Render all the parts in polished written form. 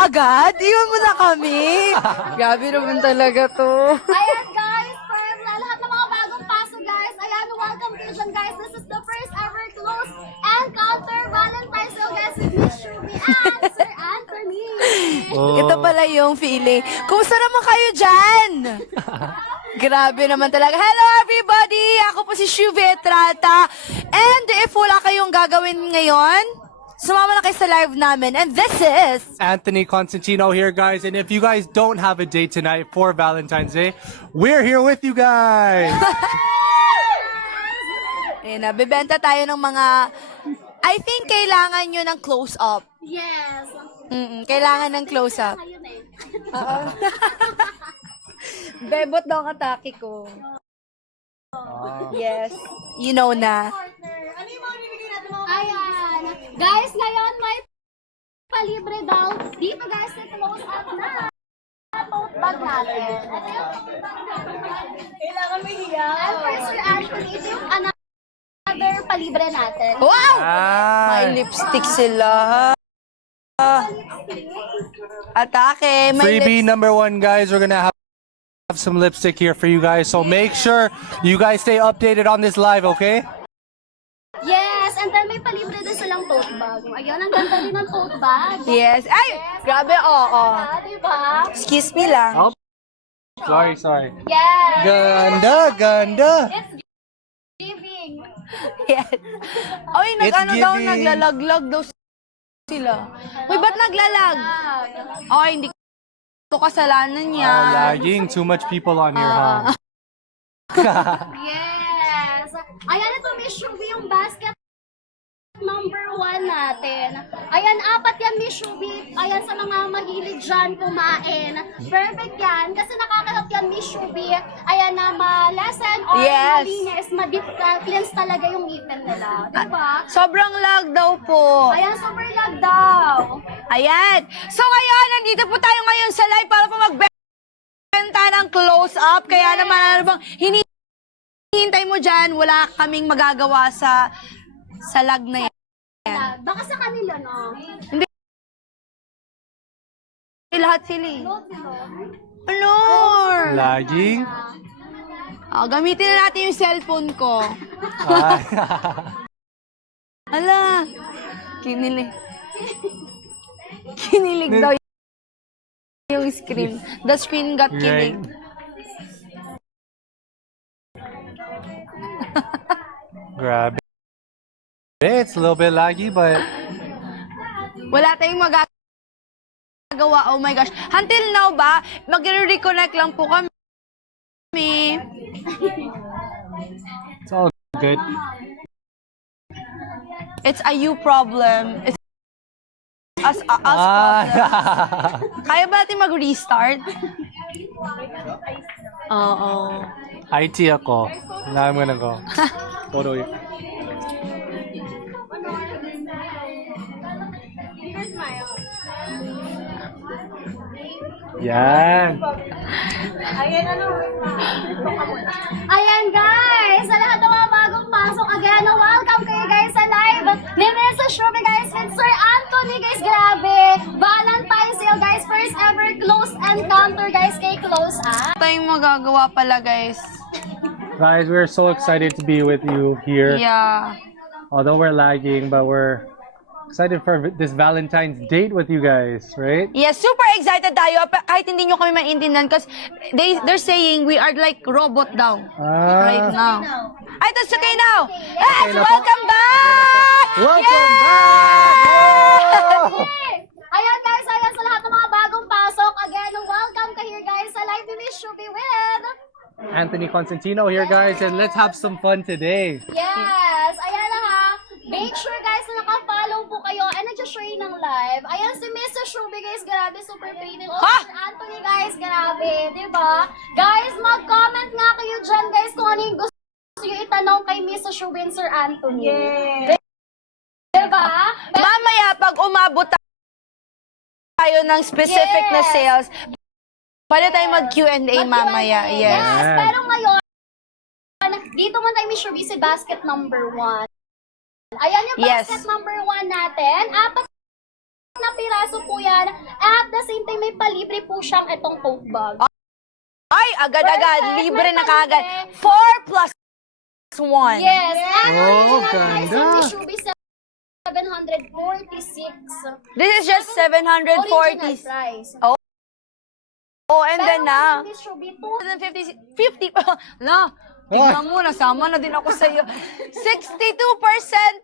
agad? Iwan mo na kami? Grabe naman talaga to. Ayan guys, for lahat ng mga bagong pasok guys, ayan, welcome to dyan guys. This is the first ever close encounter Valentine's Day guys with Miss Shubi and Sir Anthony. Ito pala yung feeling. Kumusta naman kayo dyan? Grabe naman talaga. Hello everybody! Ako po si Shubi Etrata. And if wala kayong gagawin ngayon, sumama na kayo sa live namin. And this is... Anthony Constantino here, guys. And if you guys don't have a date tonight for Valentine's Day, we're here with you guys. Ayun na, bibenta tayo ng mga... I think kailangan nyo ng close-up. Yes. Kailangan ng close-up. Ayun eh. Bebot daw ang atake ko. Yes. You know na. Ayan. Guys, ngayon may palibre daw. Dito guys, sa close up na tote bag natin. Ito yung kailangan may hiya. And for Sir Anthony, ito yung another palibre natin. Wow! May Ah, lipstick sila. Atake. May freebie number 1, guys. We're gonna have some lipstick here for you guys. So make sure you guys stay updated on this live, okay? Yes, and then may palibre din silang tote bag. Ayun, ang ganda din ng tote bag. Yes. Ay! Grabe, oo. Diba? Excuse me lang. Oh. Sorry. Yes. Ganda. It's giving. Yes. Oy, It's nag-ano daw, giving. naglalaglag daw sila. Uy, ba't naglalag? Oy, hindi ko kasalanan Oh, yan. lagging. Too much people on here, huh? Yes. Ayan, ito Miss Shubi yung basket number 1 natin. Ayan, 4 yan Miss Shubi. Ayan, sa mga mahilig dyan kumain. Perfect yan. Kasi nakaka-help yan Miss Shubi. Ayan na ma-lessen or Yes. malinis. Ma-deep cleanse talaga yung ngipin nila. Diba? Sobrang lag daw po. Ayan, super lag daw. Ayan. So ngayon, nandito po tayo ngayon sa live para po magbenta ng close-up. Kaya naman, ano bang hinihintay mo dyan, wala kaming magagawa sa lag na yan. Baka sa kanila, no? Hindi. Lahat sila eh. Ano? Lagging. Gamitin na natin yung cellphone ko. Ah, Ala. Kinilig. Kinilig daw yung screen. The screen got kilig. Grab it. It's a little bit laggy, but Wala tayong magagawa. Oh my gosh. Until now ba, mag-reconnect lang po kami. it's all good. It's a you problem. It's us problem. Kaya ba natin mag-restart? Oo. IT ako. Now I'm gonna go. Photo you. Yan. Ayan guys, sa lahat ng mga bagong pasok, again, welcome kayo guys sa live ni Mr. Shubi guys with Sir Anthony guys, grabe. Valentine's sale guys, first ever close encounter guys kay Close Up. Tayong magagawa pala guys. Guys, we're so excited to be with you here. Yeah. Although we're lagging, but we're excited for this Valentine's date with you guys, right? Yes, super excited tayo. Kahit hindi nyo kami maintindihan kasi they're saying we are like robot daw right now. Ay, that's okay now. Yes, Okay na po. welcome back! Welcome Yay! back! Ayan guys, ayan sa lahat ng mga bagong pasok, again, welcome kayo guys sa live ni Miss Shubi with Anthony Constantino here, guys, and let's have some fun today. Yes, ayan na ha. Make sure guys na naka-follow po kayo and nag-share ng live. Ayan si Mr. Shubi guys, grabe, super pretty. Oh, Ha? si Anthony guys, grabe, di ba? Guys, mag-comment nga kayo dyan guys kung ano yung gusto nyo itanong kay Mr. Shubi and Sir Anthony. Yeah. Di ba? Mamaya, pag umabot tayo ng specific na Yes. sales, pwede tayo mag-Q&A mamaya. Yes. Yes, pero ngayon, dito man tayo Miss Shubi si basket number 1. Ayan yung Yes. basket number 1 natin. 4 na piraso po yan. At the same time, may palibre po siyang itong tote bag. Ay, agad-agad. Libre na kagad. 4 plus 1. Yes. And Oh, original price ganda. ng Miss Ruby 746. This is just Original 740. price. Oh, and then na. Miss Ruby, 50. No. Tignan mo, nasama na din ako sa iyo. 62%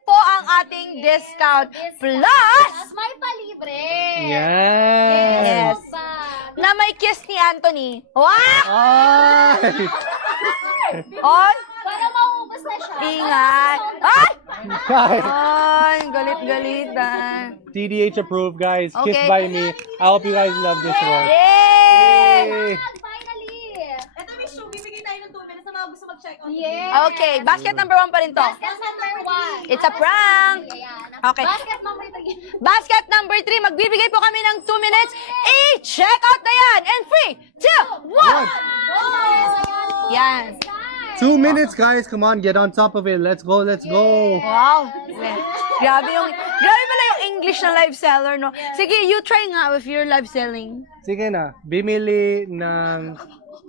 po ang ating discount. Plus, Plus, may palibre. Yes. Yes. Na may kiss ni Anthony. Wow! Ay! On, Para maubos na siya. ingat. Ay! Guys, Ay, galit-galitan. TDH approved, guys. Kiss Okay. by me. I hope you guys love this one. Yay! Finally. Ito, Miss Shu, bibigay tayo ng 2 minutes sa mga gusto mag-check out. Yes. Okay, basket number 1 pa rin to. Basket number 1. It's a prank. Ayan. Okay. Basket number 3. Basket number 3, magbibigay po kami ng 2 minutes. I-check out na yan. And 3, 2, 1. Yan. 2 minutes, guys. Come on, get on top of it. Let's go, let's go. Wow. Grabe pala yung English na live seller, no? Sige, you try nga if you're live selling. Sige na, bimili ng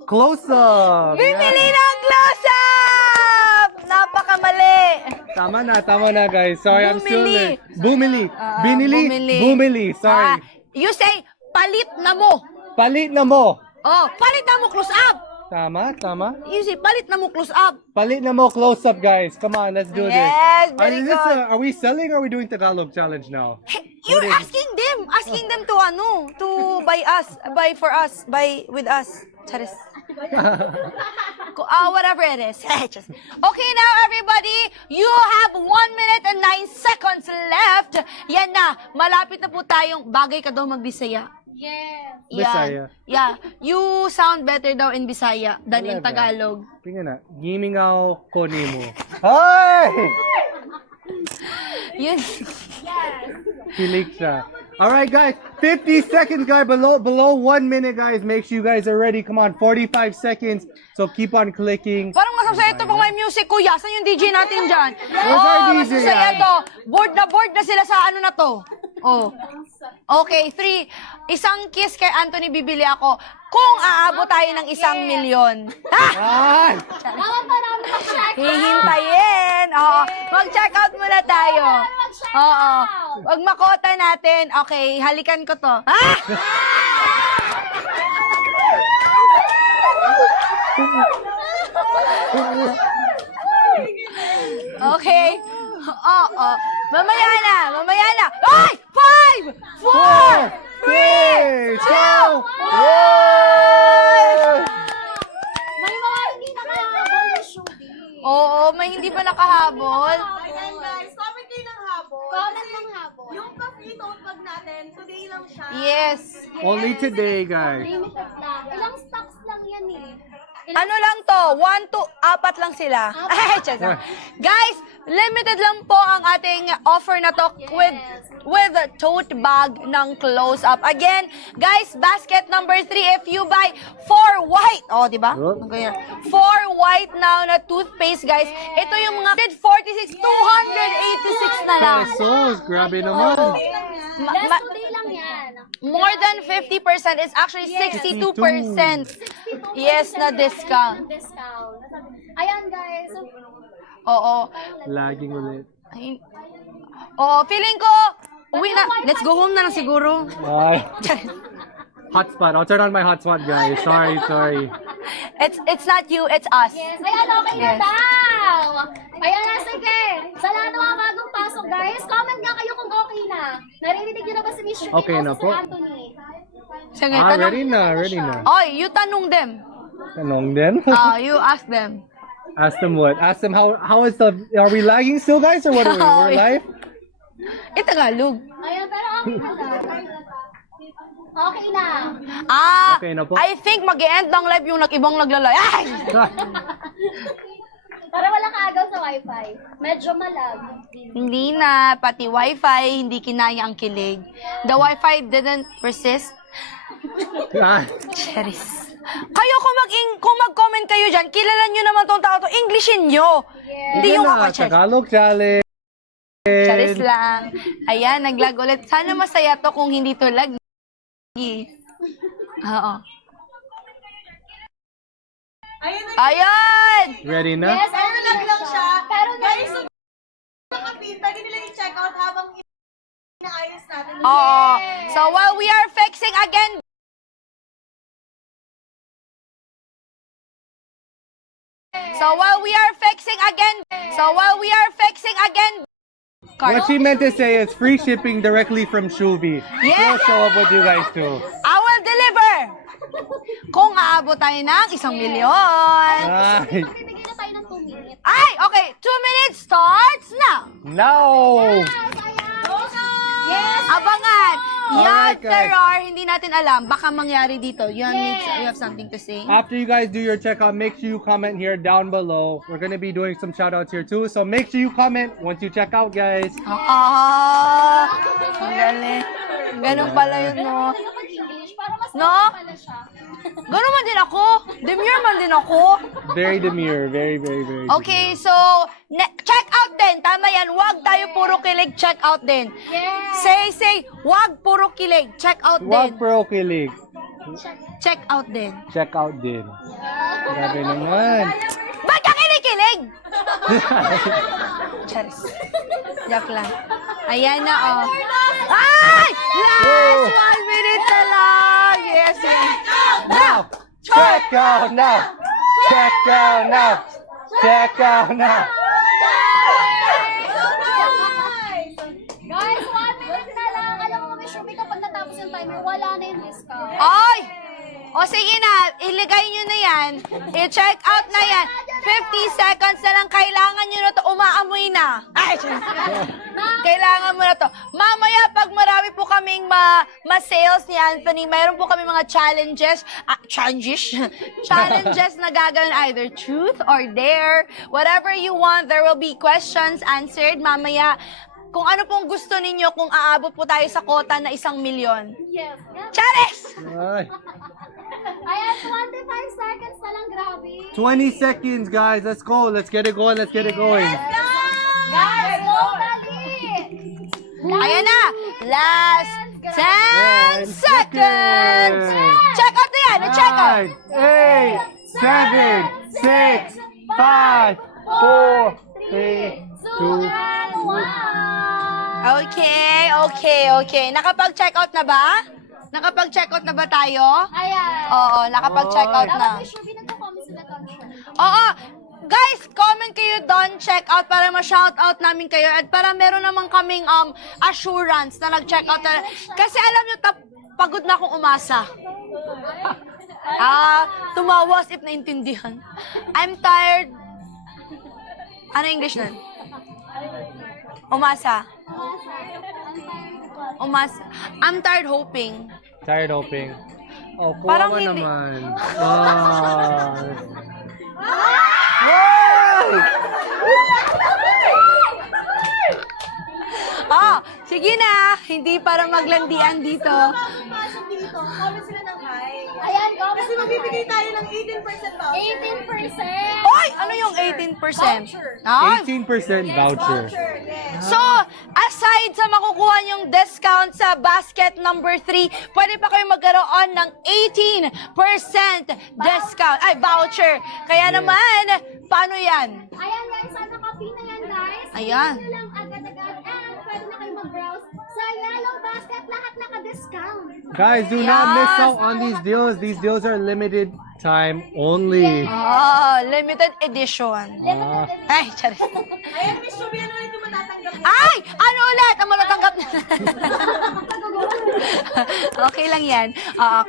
close-up. Bibili ng close-up! Napakamali. Tama na, guys. Sorry, I'm still Bumili. there. Bumili. Binili. Bumili. Sorry. You say, palit na mo. Palit na mo. Oh, palit na mo close-up. Tama. You say, palit na mo close-up. Palit na mo close-up, guys. Come on, let's do this. Yes, very good. Are we selling or are we doing Tagalog challenge now? You're asking them to buy for us, buy with us. Charis. Whatever it is. Just- okay, now everybody, you have 1 minute and 9 seconds left. Yan na, malapit na po tayong bagay ka daw magbisaya. Yes. Yan. Bisaya. Yeah, you sound better daw in Bisaya than in Talaga? Tagalog. Tingnan na. Gimingaw ko nimo. Ay! Yun. Kilig siya. Alright, guys. 50 seconds, guys. Below 1 minute, guys. Make sure you guys are ready. Come on, 45 seconds. So keep on clicking. Parang masasaya ito pang may music, kuya. Saan yung DJ natin dyan? Where's our DJ? Masasaya to. Board na sila sa ano na to. Oh. Okay, 3. Isang kiss kay Anthony bibili ako kung aabot tayo ng 1 milyon. Ha? Ay! Dapat pa namin mag-check out. Hihintayin. Oo. Mag-check out muna tayo. Oo. Wag makota natin. Okay, halikan ko to. Ha? Okay. Oo. Mamaya na. Ay! 5, 4, 3, 2, 1! May mga hindi nakakabol na shooting. Oo, may hindi ba nakahabol? Ayan, guys. Comment kayo ng habol. Comment ng habol. Yung pa-free tote bag natin, today lang siya. Yes. Only today, guys. Limited lang. Ilang stocks lang yan eh. Ano lang to? 1 to 4 lang sila. Ay, just guys, limited lang po ang ating offer na to with a tote bag ng close up. Again, guys, basket number 3, if you buy 4 white, oh, di ba? Oh. 4 white now na toothpaste, guys. Ito yung mga 146, 286 na lang. Pesos, grabe naman. Last today lang yan. More than 50%. It's actually 62%. Yes, na discount. Discount. Ayan guys. So, Oo. Laging ulit. Ay, oo, feeling ko, uwi na. Let's go home na lang siguro. Ay. Hotspot. I'll turn on my hotspot, guys. Sorry. It's not you, it's us. yes. Ayan, okay na Yes. daw. Ayan na, sige. Sa lahat ng mga bagong pasok guys, comment nga kayo kung okay na. Naririnig nyo na ba si Miss Shooting Okay na o si po. Sir Anthony? Sige, Ready tanong. na. Oy, you tanong them. Tanong din. You ask them. Ask them what? Ask them how is the, are we lagging still, guys, or what are we? We're live? Tagalog. Ayan, pero okay na daw. Okay na. Okay na po. I think mag-e-end ng live yung ibang naglalay. Ay! Para wala kaagaw sa wifi. Medyo malag. Hindi na, pati wifi, hindi kinaya ang kilig. The wifi didn't persist. Ah, Cheris. Kayo kung mag-comment kayo dyan, kilala nyo naman tong tao to, Englishin nyo. Hindi yung na, ako, Cheris. Tagalog challenge. Charis lang. Ayan, naglag ulit. Sana masaya to kung hindi to lag. Oo. Ayun na. Ayan! Ready na? Yes, Pero lag lang siya. Pero Guys, yung nakapin, pwede nila i-check out habang inaayos natin. Oo. So while we are fixing again, What she meant to say is free shipping directly from Shuvi. Yes. We'll show up what you guys do. I will deliver! Kung aabot tayo ng 1 milyon. Ay. magbibigay na tayo ng 2 minutes. Ay, okay. 2 minutes starts now. No! Yes! Abangan. Yan, Alright, guys. terror. Hindi natin alam. Baka mangyari dito. You have something to say? After you guys do your checkout, make sure you comment here down below. We're gonna be doing some shoutouts here too. So make sure you comment once you check out, guys. Ang galing. Ganun pala yun, no? English para mas No? pala siya. Ganun man din ako. Demure man din ako. Very demure. Very, very, very. Okay, so, check out din. Tama yan. Wag tayo puro kilig. Check out din. Yes! Say, wag puro kilig. Check out Wag din. pro kilig. Check out din. Check out din. Grabe naman. Ba't ka kinikilig? Charis. Joke lang. Ayan na, oh. Ay! Last 1 minute na lang! Yes, yes. Now! Check out now! Check out now! Check out now! Guys, 1 minute na lang. Alam mo, Miss Shumi, kapag natapos yung timer, wala na yung discount. Ay! O sige na, iligay nyo na yan. I-check out na yan. 50 seconds na lang. Kailangan nyo na to. Umaamoy na. Ay! Kailangan mo na to. Mamaya, pag marami po kaming ma-sales ni Anthony, mayroon po kami mga challenges. Challenges na gagawin either truth or dare. Whatever you want, there will be questions answered. Mamaya, kung ano pong gusto ninyo kung aabot po tayo sa kota na 1 milyon. Yes. Charis! Ay. Ayan, 25 seconds na lang, grabe. 20 seconds, guys. Let's go. Let's get it going. Let's get it going. Guys, totally! Ayan na! Last 10 seconds! Check out na yan! Check out! 5, 8, 7, 6, 5, 4, 3, 2, Okay. Nakapag-check out na ba? Nakapag-check out na ba tayo? Ayan. Oo, nakapag-check out na. Dapat Miss Shumi, nagko-comment sila doon. Oo! Guys, comment kayo doon, check out para ma-shoutout namin kayo at para meron naman kaming assurance na nag-check out na. Kasi alam nyo, pagod na akong umasa. Tumawas if naintindihan. I'm tired. Ano English nun? Umasa. Umasa. I'm tired hoping. Tired hoping. Oh, Parang kuha hindi. naman. Sige na. Hindi para maglandian dito. Pasok dito, comment sila ng hi. Ayan, comment. Kasi magbibigay tayo ng 18% voucher. 18%. Hoy! Ano yung 18%? Ah, 18% voucher. Yes. so, aside sa makukuha yung discount sa basket number 3, pwede pa kayo magkaroon ng 18% discount. Ay, voucher. Kaya naman, paano yan? Ayan guys, sana copy na yan guys. Ayan. Copy na lang agad-agad and pwede na kayo mag-browse sa yellow basket, lahat naka-discount. Guys, do not miss out on these deals. These deals are limited time only. Limited edition. Ah. Ay, charis. Ayan, Miss Shumi, ano ulit yung matatanggap mo? Ay! Ano ulit? Ang matatanggap na. Okay lang yan.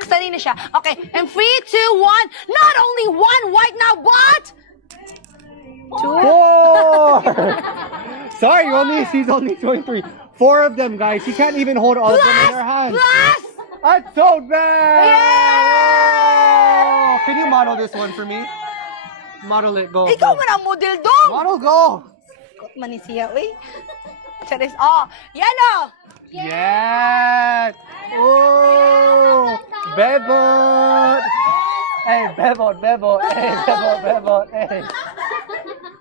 Sanay na siya. Okay, and 3, 2, 1. Not only one right now, but... 2. 4! Sorry, she's only showing 3. 4 of them, guys. She can't even hold all of them in her hands. Plus! That's so bad! Yeah! Can you model this one for me? Model it, go. Ikaw go. man ang model dong! Model, go! Manisiya, uy. Charis. Yan o! Yes! Oh! Bebot! Hey, bebot, bebot. Hey, bebot, bebot. Hey.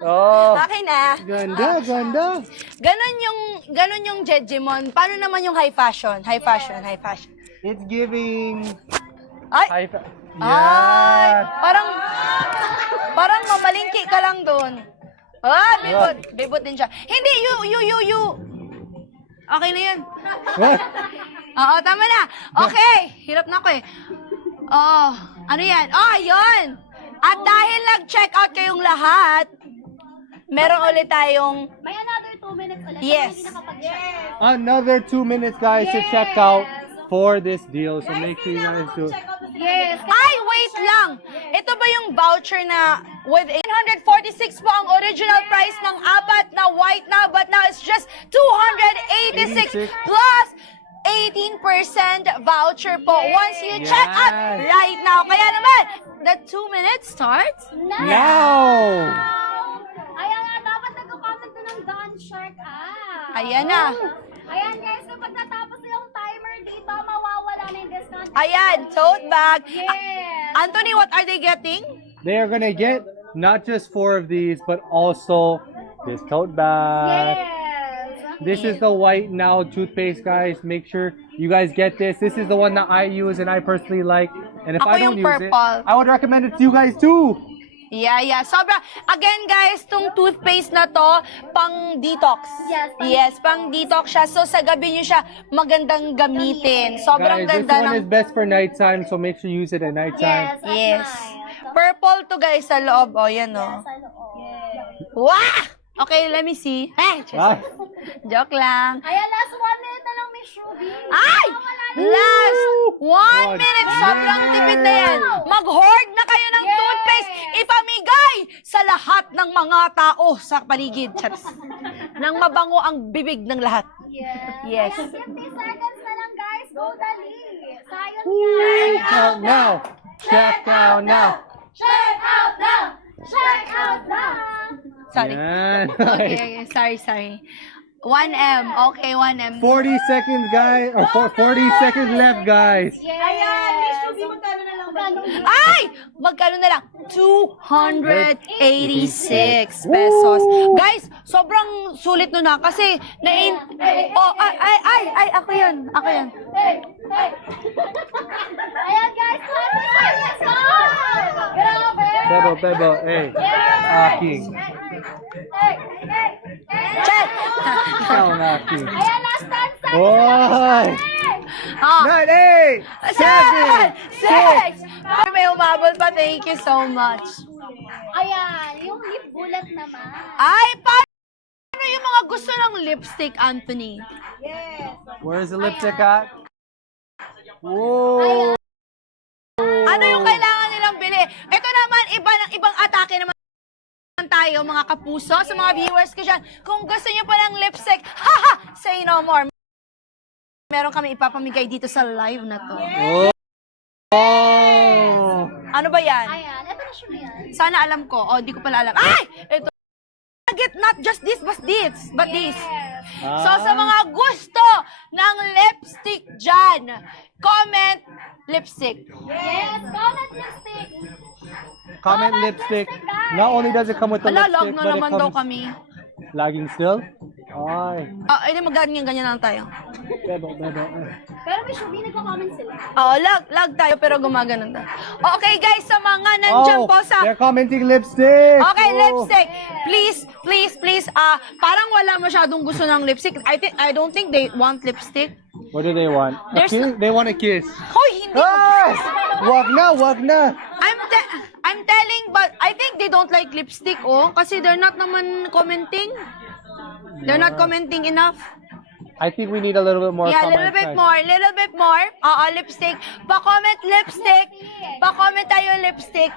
Oh, Okay na. ganda, ganda. Ganon yung Jejimon. Paano naman yung high fashion? High fashion, high fashion. It's giving... Ay! Ay! Parang mamalingki ka lang doon. Ah, bibot din siya. Hindi, you. Okay na yun. Oo, tama na. Okay, hirap na ako eh. Oo, ano yan? Oh, yun. At dahil nag-check out kayong lahat, meron ulit tayong... May another 2 minutes ulit. Yes. Hindi nakapag-check. Another 2 minutes, guys, to check out for this deal. So make sure you guys do. Yes. Ay, wait lang! Ito ba yung voucher na with 846 po ang original price ng apat na white na, but now it's just 286 plus 18% voucher po once you check out Yes. right now. Kaya naman, the 2 minutes starts Now! Ayan nga, dapat nagko-comment na ng Don Shark Ayan na. Ayan guys, kapag natapos yung timer dito, mawawala na yung discount. Ayan, tote bag. Yes. Anthony, what are they getting? They are gonna get not just 4 of these, but also this tote bag. Yes. This is the White Now toothpaste, guys. Make sure you guys get this. This is the one that I use and I personally like. And if Ako I don't yung use it, purple. I would recommend it to you guys too. Yeah. Sobra. Again, guys, tong toothpaste na to, pang detox. Yes, pang detox siya. So, sa gabi nyo siya magandang gamitin. Sobrang Guys, this ganda one ng... is best for nighttime, so make sure you use it at nighttime. Yes. at Yes. night. Purple to, guys, sa loob. O, yan, o. Sa loob. Yes. Wah! Okay, let me see. Hey, Ah, joke lang. Ayan, last 1 minute na lang, Miss Ruby. Ay! Last 1 minute. Sobrang minute. tipid na yan. Mag-hoard na kayo ng Yes. toothpaste. Ipamigay sa lahat ng mga tao sa paligid. Charis. Nang mabango ang bibig ng lahat. Yes. Yes. Ayan, 50 seconds na lang, guys. Go, dali. Sayang check yan. out now. Check out now. Check out now. Check out now. Sorry. Yan. Okay, sorry. 1M. Okay, 1M. 40 seconds, guys. Or 40 seconds left, guys. Ayan, Miss Ruby, magkano na lang ba? Ay! Magkano na lang? 286 pesos. Guys, sobrang sulit nun na kasi Oh, ay, ako yun. Hey! Ayan, guys. 20 seconds na. Grabe. Bebo, eh. Aking. Check! Ikaw ang aking. Ayan, last 10 seconds. Oy! Ah, 9, 8, 7, 6. May umabol pa. Thank you so much. Ayan, yung lip bullet naman. Ay, paano yung mga gusto ng lipstick, Anthony? Where's the lipstick at? Whoa! Ano yung kailangan nilang bili? Ito naman, ibang atake naman tayo, mga kapuso, sa mga viewers ko dyan. Kung gusto niyo pa ng lipstick, haha, say no more. Meron kami ipapamigay dito sa live na to. Oh! Ano ba yan? Ayan, ito na siya yan. Sana alam ko. O, di ko pala alam. Ay! Ito. Get not just this, but this. So, sa mga gusto ng lipstick dyan, comment lipstick. Yes, comment lipstick. Comment lipstick. Not only does it come with the Ala, lipstick, lag na but it naman daw comes... kami. Lagging still? Ay. Hindi, ganyan lang tayo. Bebo. Pero Miss Ruby, nagko-comment sila. Lag tayo, pero gumaganon tayo. Okay, guys, sa mga nandyan po sa... They're commenting lipstick. Okay, Oh. lipstick. Please. Parang wala masyadong gusto ng lipstick. I don't think they want lipstick. What do they want? A There's kiss? They want a kiss. Hoy, hindi. Ay! Wag na. I'm telling, but I think they don't like lipstick, kasi they're not naman commenting. They're not commenting enough. I think we need a little bit more Yeah, comments, little bit more. Lipstick. Pa-comment lipstick. Pa-comment tayo lipstick.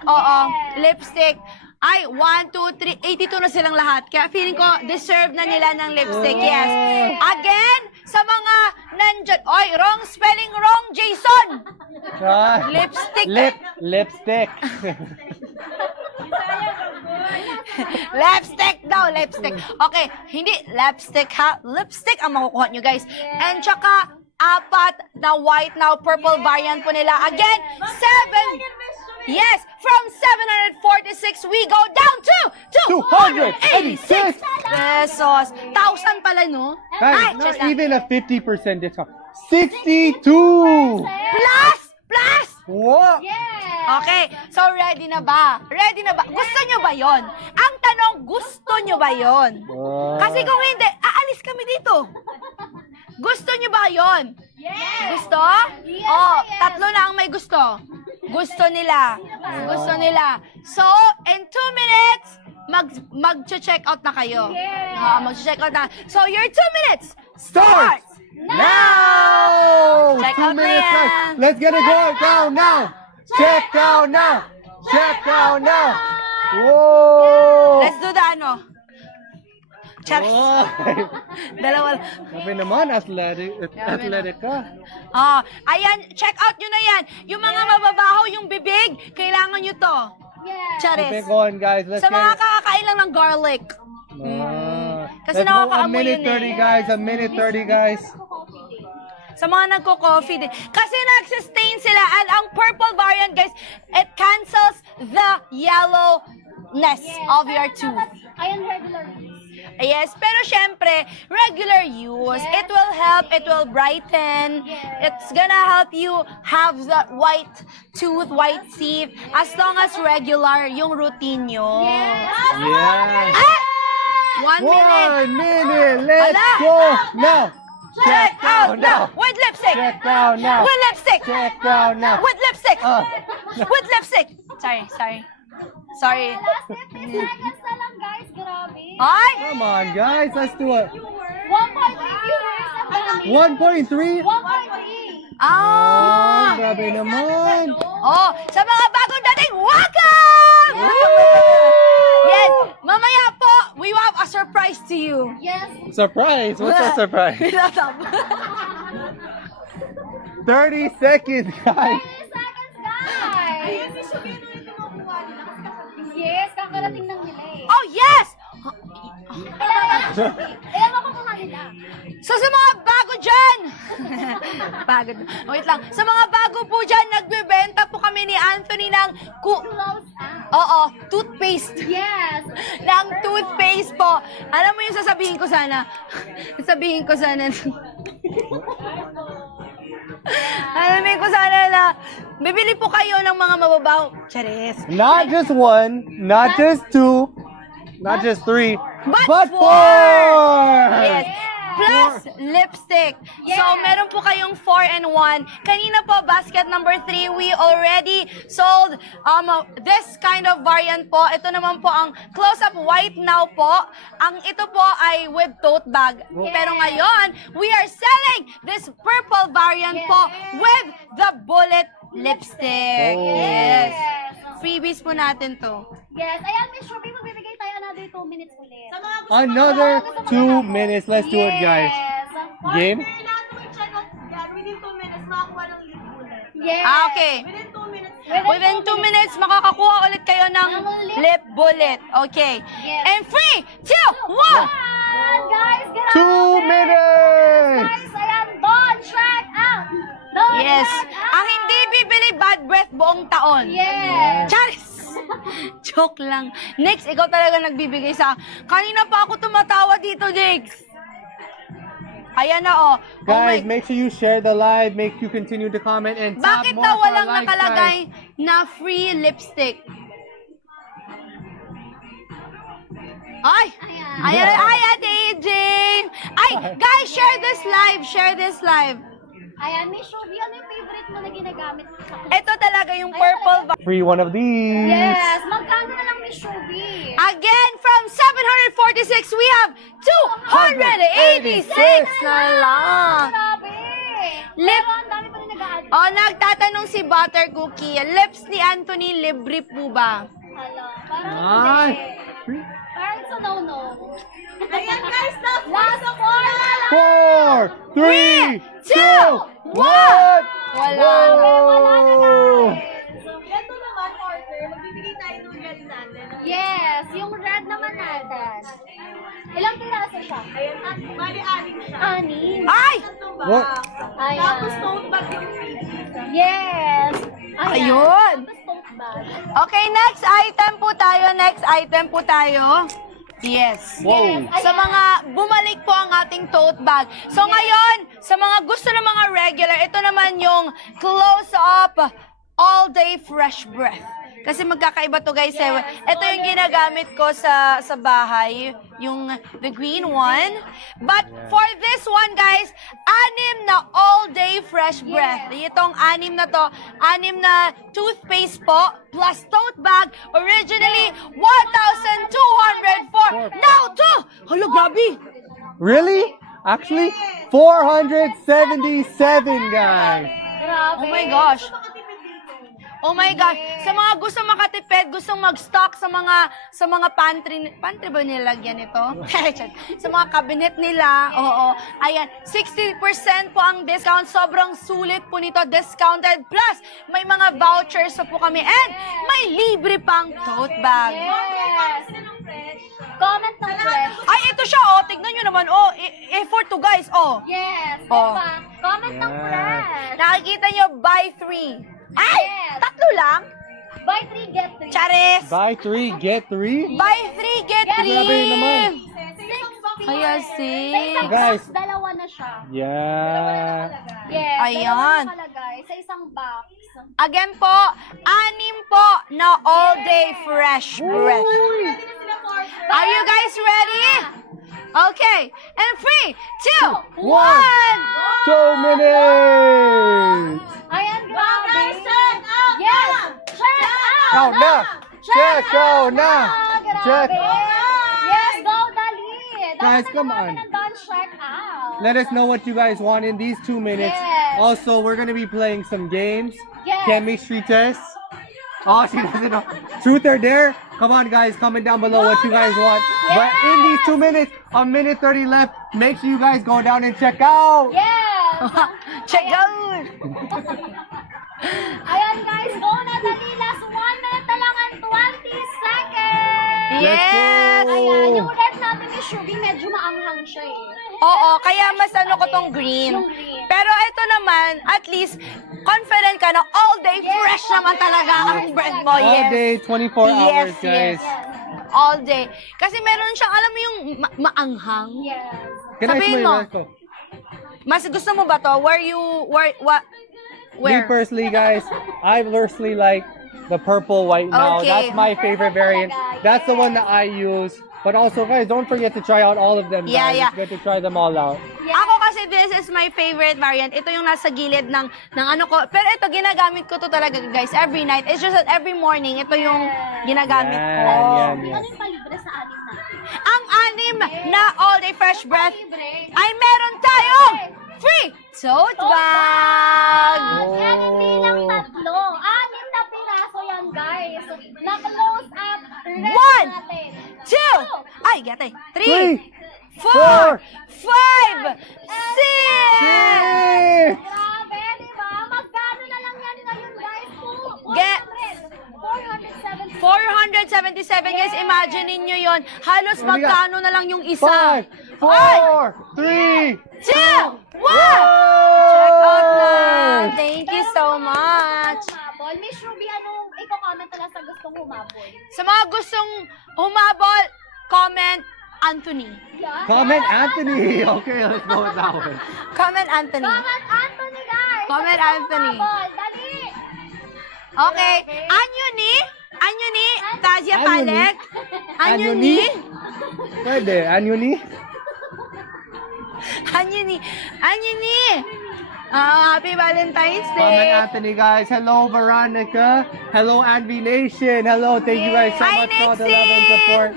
Lipstick. Ay, 1, 2, 3, 82 na silang lahat. Kaya feeling ko, deserve na nila ng lipstick. Yes. Again, sa mga nandyan. Oy, wrong spelling, wrong, Jason. Ah, Lipstick. lipstick. Lipstick daw, lipstick. Okay, hindi lipstick ha. Lipstick ang makukuha nyo, guys. And tsaka, 4 na white now purple variant po nila. Again, 7. Yes, from 746, we go down to 286 pesos. 1,000 pala, no? Guys, just not lang. even a 50% discount. 62! Plus! What? Yes! Okay, so ready na ba? Ready na ba? Gusto nyo ba yon? Ang tanong, gusto nyo ba yon? Kasi kung hindi, aalis kami dito. Gusto nyo ba yon? Yes! Gusto? Yes, Oh, yes. tatlo na ang may gusto. Gusto nila. Gusto nila. So, in 2 minutes, mag-check out na kayo. Yes. Mag-check out na. So, your 2 minutes Start! start! Now! Check 2 out na minutes yan. left. Let's get it going down now! Check out now! Check out now! Whoa! Let's do the ano. Check. Wow. Dalawa. Sabi naman, athletic ka. Ayan, check out nyo na yan. Yung mga mababaho, yung bibig, kailangan nyo to. Yes! Keep Charis. it going, guys. Let's Sa get mga it. kakakain lang ng garlic. Kasi Let's go. A nakakaamoy minute yun eh. 30, guys. A minute 30, guys. Sa mga nagko-coffee din. Kasi nag-sustain sila. And ang purple variant, guys, it cancels the yellowness of your tooth. Ayan, regular. Yes, pero syempre, regular use. It will help, it will brighten. It's gonna help you have the white tooth, white teeth, as long as regular yung routine nyo. Yeah. Ah! 1 minute. 1 minute. Let's Ala. go now. Check out now. With lipstick. Check out now. With lipstick. Check out now. With lipstick. Ah. With lipstick. Sorry. Last 50 seconds na lang, guys. Grabe. Ay! Come on, guys. Let's do it. 1.3 viewers ang dami. 1.3. 1.3. Ah! Grabe naman. Oh, sa mga bagong dating, welcome! Yes, mamaya po, we have a surprise to you. Yes. Surprise. What's a surprise? 30 seconds, guys. 30 seconds, guys. Ayun, Miss Shubi, ano ulit yung makuha nila? Kasi kakarating. Yes, kakarating ng nila eh. Oh, yes! Ayan ako kung nila. So sa mga bago dyan, pagod. Wait lang. Sa mga bago po dyan, nagbebenta po kami ni Anthony ng Close up. toothpaste. Yes. Ng toothpaste po. Alam mo yung sasabihin ko sana? Alamin ko sana na bibili po kayo ng mga mababaw. Charis. Not just one, not just two, not just three, But four. Yes. Plus lipstick. So, meron po kayong 4-in-1. Kanina po, basket number 3, we already sold this kind of variant po. Ito naman po ang close-up white now po. Ang ito po ay with tote bag. Pero ngayon, we are selling this purple variant po with the bullet lipstick. Yes. Freebies po natin to. Yes. Ayan, Miss Shubi, magbibigay tayo another 2 minutes ulit. Sa mga gusto Another 2 minutes. Let's do it, guys. Game? Partner, lahat mo i-check out yan. Within 2 minutes, makakuha ng lead bullet. Yes. Okay. Within 2 minutes. Within 2 minutes, makakakuha ulit kayo ng lip bullet. Okay. Yes. And 3, 2, 1! Ayan, guys, grabe. 2 minutes. Guys, ayan, don't check out. Don't Yes. check out. Ang hindi bibili bad breath buong taon. Yes. Charis! Joke lang. Next, ikaw talaga nagbibigay sa... Kanina pa ako tumatawa dito, Diggs. Ayan na, oh. Guys, Oh my... make sure you share the live. Make you continue to comment and tap Bakit more daw for walang likes, nakalagay guys. na free lipstick? Ay! Ayan. Ay, Ate AJ! Ay, guys, share this live! Share this live! Ayan, Miss Shubi, ano yung favorite mo na ginagamit sa Ito talaga yung purple... Free one of these. Yes, magkano na lang, Miss Shubi? Again, from 746, we have 286 na lang! Grabe. Lip... Pero ang dami pa rin nag-add. Oh, nagtatanong si Butter Cookie, lips ni Anthony libre po ba? Hello. Parang Ay. hindi. Parang it's a no-no. Ayan, guys, last Last 4 na lang. 4, 3, 2, 1. Wala na. Whoa. So, ito naman, partner. Magbibigay tayo ng red natin. Yes, yung red naman natin. Ilang piraso siya? Ayan, at bali-aling siya. 6. Ay! Tatlong What? box. Ayan. Tapos tote bag yung freebies. Yes. Ayun. Tapos tote bag. Okay, next item po tayo. Next item po tayo. Yes. Whoa. Sa mga bumalik po ang ating tote bag. So ngayon, sa mga gusto ng mga regular, ito naman yung Close Up All Day Fresh Breath. Kasi magkakaiba to guys. Ito yung ginagamit ko sa bahay, yung the green one. But for this one guys, 6 na all day fresh breath. Itong 6 na to, 6 na toothpaste po plus tote bag. Originally 1,204. Now to, hala grabe. Really? Actually, 477, guys. Oh my gosh. Oh my God. Sa mga gusto makatipid, gustong mag-stock sa mga pantry ba nilagyan ito? Sa mga cabinet nila. Oo. Ayan, 60% po ang discount. Sobrang sulit po nito, discounted. Plus, may mga vouchers po kami. And may libre pang tote bag. Yes. Comment ng fresh. Ay, ito siya, oh. Tignan nyo naman, oh. Effort to, guys, oh. Yes. Oh. Diba? Comment ng Yes. fresh. Nakikita nyo, buy 3. Ay! Yes. 3 lang? Buy 3, get 3. Charis! Buy 3, get 3. Buy 3, get 3! Grabe naman. Kaya Sa si... isang Guys. box, dalawa na siya. Yeah. Yes. Ayan. Dalawa na palagay sa isang box. Again po, 6 po na all-day fresh breath. Are you guys ready? Okay. And 3, 2, 1! 2 minutes. Ayan, grabe. Yes. Check out. Out na. Check out na. Grabe. Check. Yes, go, dali. Guys, Dapat come na on. Don't check out. Let us know what you guys want in these 2 minutes. Yes. Also, we're going to be playing some games. Yes. Chemistry tests. Oh, she doesn't know. Truth or dare? Come on, guys. Comment down below what you guys want. But in these 2 minutes, a minute 30 left, make sure you guys go down and check out. Yes. Check out! Ayan guys, go na dali. Last 1 minute na lang and 20 seconds. Yes! Ayan, yung red natin ni Shubi, medyo maanghang siya eh. Oo, kaya mas ano ko tong green. Yung green. Pero ito naman, at least, confident ka na all-day fresh naman talaga ang bread mo. All Yes. day, 24 hours, Yes, guys. yes. All day. Kasi meron siyang, alam mo yung maanghang? Yes. Can I Sabihin smell mo. your let's go. Mas gusto mo ba to? Me Where? personally, guys, I personally like the purple white now. Okay. That's my favorite variant. That's the one that I use. But also, guys, don't forget to try out all of them. Yeah, guys. yeah. It's good to try them all out. Ako kasi this is my favorite variant. Ito yung nasa gilid ng ano ko. Pero ito, ginagamit ko to talaga, guys, every night. It's just that every morning, ito yung ginagamit ko. Yan, yan. Ano yung palibre sa atin natin? Ang 6 na all-day fresh breath Libre. ay meron tayong free tote bag! Yan, hindi lang 3. 6 na piraso yan, guys. Na-close up. Red 1, natin. 2, ay, gata 3, 3, 4, 5, 6! Grabe, di ba? Magkano na lang yan ngayon, guys? Get 470. 477, guys, imagine niyo yon. Halos Oh my God. magkano na lang yung isa. 5, 4, 3, 2, 1! Check out na! Thank you so much! Humabol. Miss Ruby, anong i-comment na lang sa gustong humabol? Sa mga gustong humabol, comment Anthony. Yan. Comment Anthony. Okay, let's go with that one. Comment Anthony. Comment Anthony, guys. Comment Sa gustong Anthony. humabol. Dali. Okay. Anyuni? Anyuni? Tazia Anyuni? Palek? Anyuni? Pwede. Anyuni? Anyuni? Anyuni? Happy Valentine's Comment Day! Anthony, guys. Hello, Veronica. Hello, Envy Nation. Hello, thank you guys so Hi, much for all the Nixie. love and support.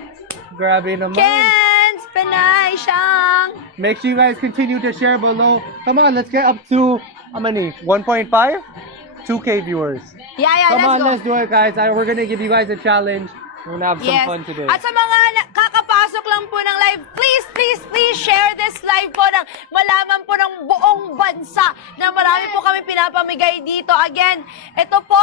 Grabe naman. Ken's Panay Siyang! Make sure you guys continue to share below. Come on, let's get up to, how many? 1.5? 2K viewers. Yeah, Come on, let's let's go. do it, guys. We're gonna give you guys a challenge. We're gonna have some Yes. fun today. At sa mga kakapasok lang po ng live, please share this live po ng malaman po ng buong bansa na marami po kami pinapamigay dito. Again, ito po,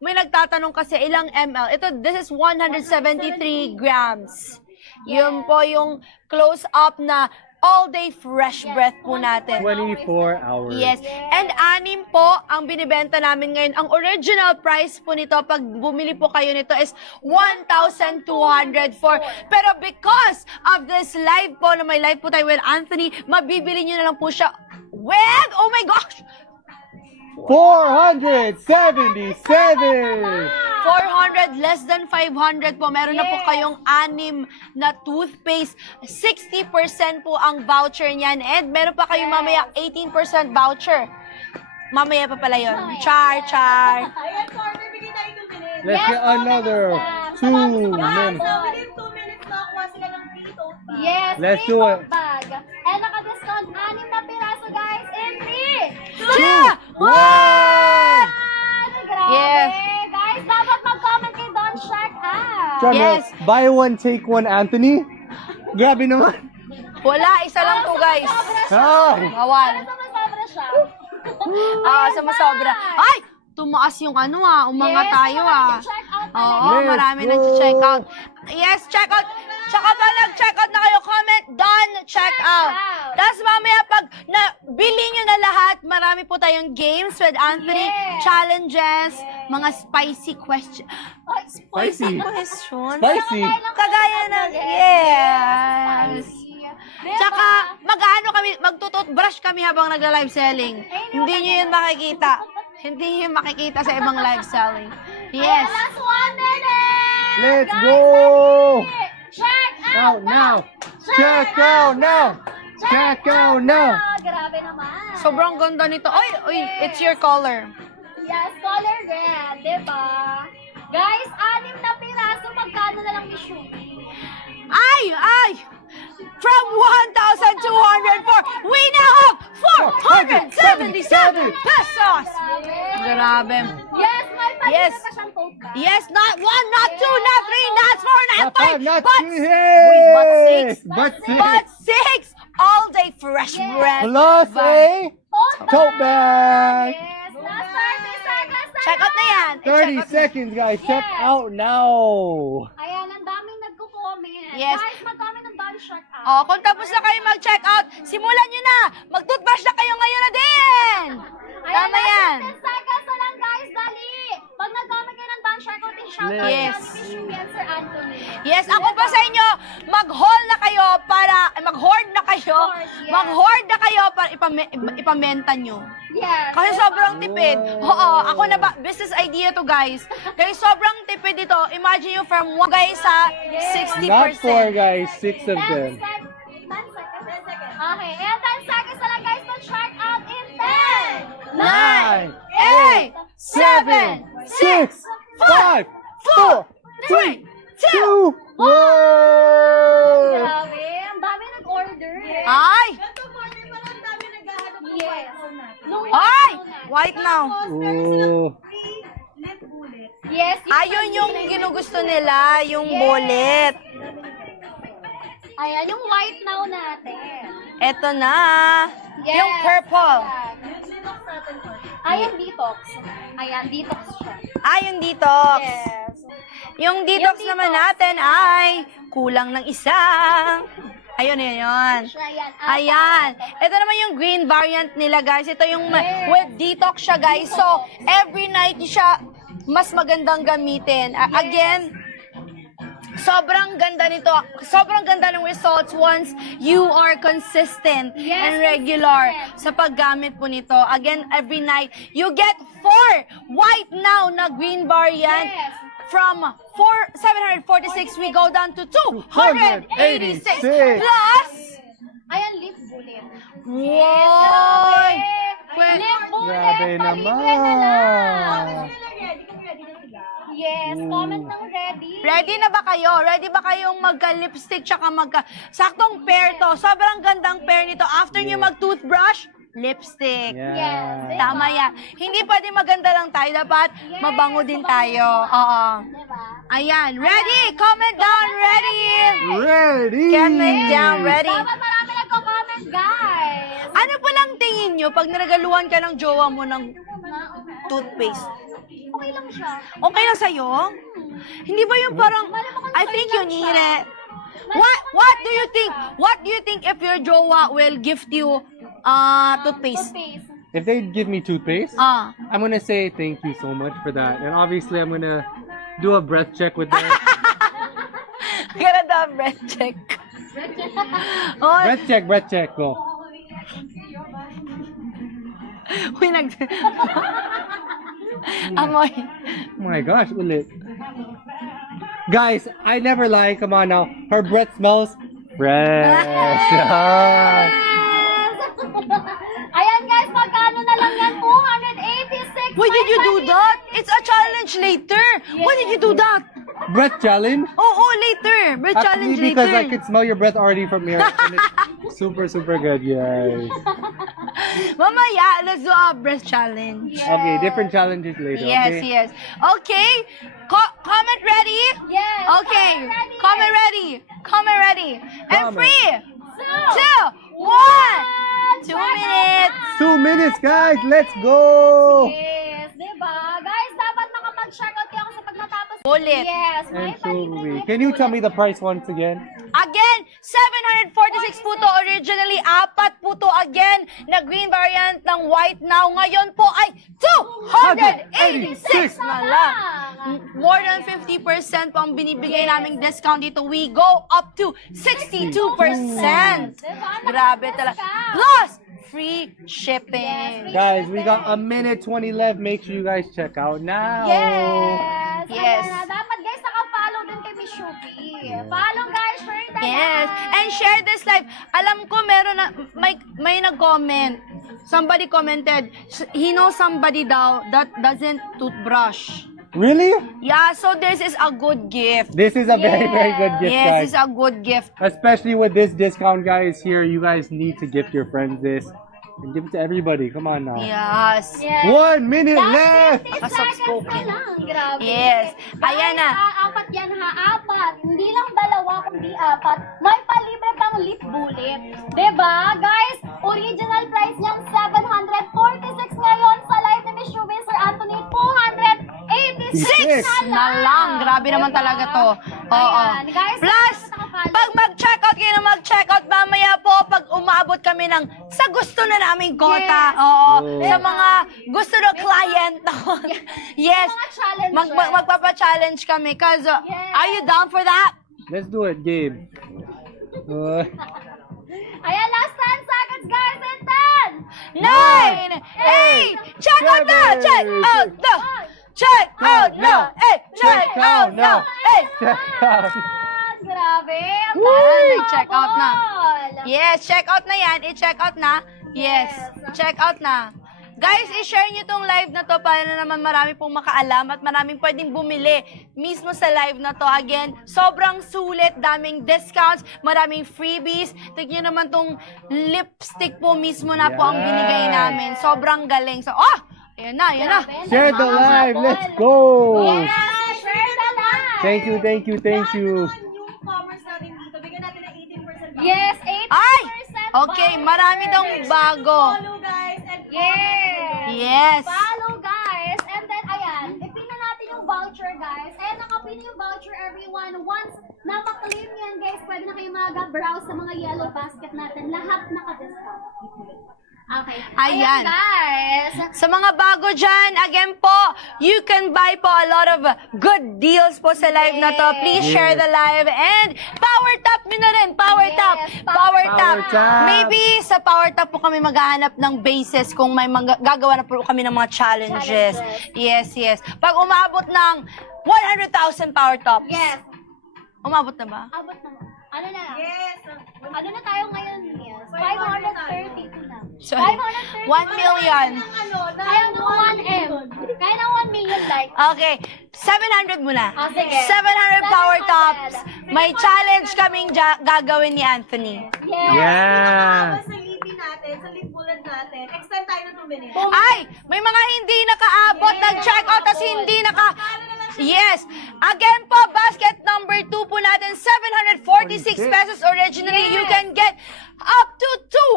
may nagtatanong kasi ilang ml. This is 173 grams. Yun po yung close up na all day fresh breath po natin. 24 hours. Yes. And 6 po ang binibenta namin ngayon. Ang original price po nito, pag bumili po kayo nito is 1,204. Pero because of this live po, na may live po tayo with Anthony, mabibili nyo na lang po siya with, oh my gosh, 477! 400, less than 500 po. Meron na po kayong 6 na toothpaste. 60% po ang voucher niyan. And meron pa kayong mamaya 18% voucher. Mamaya pa pala yun. Char. Ayan, corner, bigay tayo 2 minutes. Let's get another 2 minutes. So, within 2 minutes, makakuha sila ng free tote bag. Yes, Let's free do tote it. bag. And naka-discount 6 na piraso, guys, in 3, 2, 1! Grabe! Yes. Guys, dapat mag-comment kay Don Check out. Try Yes. buy one, take one, Anthony. Grabe naman. Wala, isa lang po guys. Ay! Bawal. Sumasobra siya. Sumasobra. Ay! Tumaas yung umangat Yes, tayo check out Oo, Let's marami go. nag-check out. Yes, check out. Tsaka pa nag-check out na kayo, comment, done, check out. out. Tapos mamaya pag bili nyo na lahat, marami po tayong games with Anthony, Yes. challenges, mga spicy question. Ay, Spicy. Question? Spicy. Kagaya ng, yes. Diba? Tsaka, magtututbrush kami habang nagla-live selling. Hindi nyo yun makikita. Hindi nyo yun makikita sa ibang live selling. Yes. Last 1 minute! Let's Guys, go! check out Out now! Check out now! Check out now! Grabe naman. Sobrang ganda nito. Oy, it's your color. Yes, color red, diba? Guys, 6 na piraso, magkano na lang ni Shubi? Ay! From 1,204, we now have 477 pesos! Grabe. Yes, may pati Yes. na pa siyang tote bag. Yes, not 1, not 2, not 3, not 4, not 5, Not but hey! but 6. But But 6! 6 all day fresh bread. Plus a tote bag! Yes, last 30 seconds na Check out na yan. 30 seconds, guys. Check Yes. out now. Ayan, ang daming nagko-comment. Yes. Guys, mag-comment ng Don Check out. Oh, kung tapos na kayo mag-check out, simulan nyo na. Mag-toothbrush na kayo ngayon na din. Tama yan. 10 seconds na lang, guys. Dali. Pag nag-comment kayo ng Don Check out, shout out Yes. ni Miss Shubi and Sir Anthony. Yes, ako pa sa inyo, mag-haul na kayo para, mag-hoard na kayo. Hoard, yes. Mag-hoard na kayo para ipamenta nyo. Yes. Kasi sobrang tipid. Oo, ako na ba, business idea to guys. Kasi sobrang tipid dito. Imagine you from 1 guys sa 60%. Not 4, guys. 6 of 10 them. seconds. 10 seconds. Okay, and 10 seconds na lang, guys, to check out in 10, 9, 8, 7, 6, 5, 4, 3, 2, 1! Grabe, ang dami nag-order. Ay! Ganito, corner pa lang, dami naghahanap ng Yes. white phone natin. Nung Ay! ano natin. White now. Tapos, meron silang Oh. free lip bullet. Yes. Ayun yung ginugusto nila, yung bullet. Ayan, yung white now natin. Eto na. Yes. Yung purple. Yung detox natin, corner. Ayan, detox. Ayan, detox siya. Yung detox. Yes. Yung detox Yung naman detox. natin ay kulang ng isa. Ayun. Ayan. Ayan. Ito naman yung green variant nila, guys. Ito yung with detox siya, guys. So, every night siya mas magandang gamitin. Again, sobrang ganda nito. Sobrang ganda ng results once you are consistent Yes, and regular consistent. sa paggamit po nito. Again, every night, you get 4 white now na green variant. Yes. From 746, we go down to 286. 286. Plus, Ayan, lip bullet. Woy! Grabe. Lip bullet. Grabe palibre na lang. naman. Sila ready? Kung ready na sila. Yes, comment ng ready. Ready na ba kayo? Ready ba kayong magka-lipstick tsaka saktong pair to? Sobrang gandang pair nito. After nyo mag-toothbrush, lipstick. Yes. Tama yan. Hindi pwede maganda lang tayo. Dapat mabango din tayo. Oo. Diba? Ayan. Ready? Comment down. Ready? Ready! Comment down. Ready? Dapat marami nagko-comment, guys. Ano pa lang tingin nyo pag niregaluhan ka ng jowa mo ng toothpaste? Okay lang siya. Okay lang sa'yo? Hindi ba yung parang, I think you need it. What do you think? What do you think if your jowa will gift you toothpaste? Toothpaste. If they give me toothpaste, Ah. I'm gonna say thank you so much for that. And obviously, I'm gonna do a breath check with them. Gonna do a breath check. Oh, breath check, go. uy, amoy. Oh my gosh, ulit. Guys, I never lie. Come on now. Her breath smells fresh. Yes! Ayan guys, magkano na lang yan? 286. Why did you do that? It's a challenge later. Why did you do that? Breath challenge? Oh, later. Breath challenge Actually, because I later. could smell your breath already from here. And it's super, super good. Yes. Mamaya, let's do a breath challenge. Okay, different challenges later. Yes, okay? yes. Okay. Comment ready? Yes. Okay. Comment ready. Comment ready. And Comment. 3, 2, 1. 2 minutes. 2 minutes, guys. Let's go. Yes, diba? Guys, dapat makapag-check out kayo kasi pag natapos. Ulit. Yes, And may so palibre. can you tell me the price once again? Again, 746 po to. Originally, 4 po to again na green variant ng white now. Ngayon po ay 286 na lang. More than 50% po ang binibigay naming discount dito. We go up to 62%. Grabe talaga. Plus, free shipping. Guys, we got a minute 20 left. Make sure you guys check out now. Yes. Yes. Ayan na. Dapat guys, naka-follow din kay Miss Shubi. Follow guys, share na Yes. lang. And share this live. Alam ko meron na, may nag-comment. Somebody commented, he knows somebody daw that doesn't toothbrush. Really? Yeah, so this is a good gift. This is a very, very good gift, Yes, guys. it's a good gift. Especially with this discount, guys. Here, you guys need to gift your friends this. And give it to everybody. Come on now. Yes. Yes. 1 minute Last left. 50 As seconds outspoken. na lang. Grabe. Yes. Guys, Ayan na. Apat yan ha. 4. Hindi lang 2, kundi 4. May palibre pang lip bullet. Diba? Guys, original price niyang 746 ngayon sa live ni Miss Shubi, Sir Anthony. 286 Na lang. Grabe naman talaga to. Oo. Ayan. Guys, Plus, nakapalo. pag mag-checkout kayo na mag-checkout, mamaya po, pag umabot kami ng sa gusto na naming kota. Yes. Oo. Oh. Sa mga gusto ng client. Yes. Mga challenges. Magpapa-challenge kami. Cause, Yes. are you down for that? Let's do it, Gabe. Ayan, last 10 seconds, guys. And 10. 9, 8, check out now! Check out now! Check out now! Hey, check out now! Hey! Check out. Grabe. Ang Woo! dami Check out na. all. Yes, check out na yan. I-check out na. Yes, check out na. Guys, i-share nyo tong live na to para na naman marami pong makaalam at maraming pwedeng bumili mismo sa live na to. Again, sobrang sulit, daming discounts, maraming freebies. Tignan naman tong lipstick po mismo na po ang binigay namin. Sobrang galing. So, ayan na, ayan na. Grabe, Share the live. nagmamahal. Let's go. Yes, share the live. Thank you, thank you, thank you. Mga newcomers natin dito, bigyan natin ng 18% back. Yes, 8%. Ay! Okay, marami daw bago. Follow guys and Yes. Yes. Follow, guys. And then, ayan, ipin na natin yung voucher, guys. Ayan, nakapin yung voucher, everyone. Once na maklaim yan, guys, pwede na kayo mag-browse sa mga yellow basket natin. Lahat naka-discount. Okay. Ayan. Guys. Sa mga bago dyan, again po, you can buy po a lot of good deals po sa live na to. Please share the live and power tap nyo na rin. Power Yes, tap. power Power tap. tap. Maybe sa power tap po kami maghahanap ng bases kung may gagawa na po kami ng mga challenges. Yes, yes. Pag umabot ng 100,000 power tops. Yes. Umabot na ba? Abot na. Ano na? yes. Ano na tayo ngayon? Yes. 532 na. Sorry. 532. 1 million. Kaya ng 1M. Kaya ng 1 million likes. Okay, 700 muna. Sige. 700 power 700. tops. May challenge kaming gagawin ni Anthony. Yes. Yeah. Sa lipi natin, sa lip bullet natin, extend tayo ng 2 minutes. Ay, may mga hindi nakaabot ng check-out kasi hindi Yes. Again po, basket number 2 po natin, 746 pesos originally. You can get up to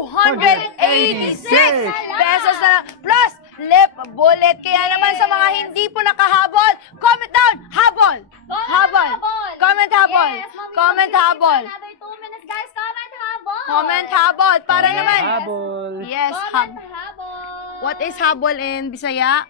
286 pesos na plus lip bullet. Kaya naman sa mga hindi po nakahabol, comment down, habol. Habol. Comment habol. Yes, Comment habol. Another 2 minutes, guys. Comment habol. Comment habol. Para naman. Habol. Yes, Comment habol. What is habol in Bisaya?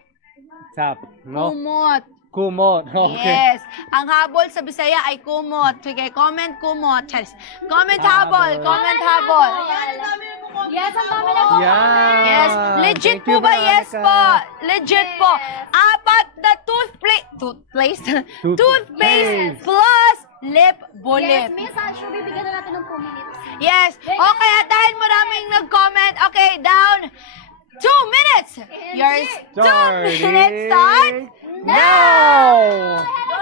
Tap. No? Kumot. Kumot. Okay. Yes. Ang habol sa Bisaya ay kumot. Sige, comment kumot. Charis. Comment habol. Comment habol. Ayan, ang dami na po. Yes, ang dami na po. Yeah. Yes. Legit Thank po you, ba? Yes Veronica. po. Legit po. Apat na toothpaste Toothpaste. plus lip Yes, bullet. miss, sure, bibigyan na natin ng 2 minutes. Yes. Okay, at dahil maraming nag-comment, okay, down. 2 minutes. Your 2 minutes start now.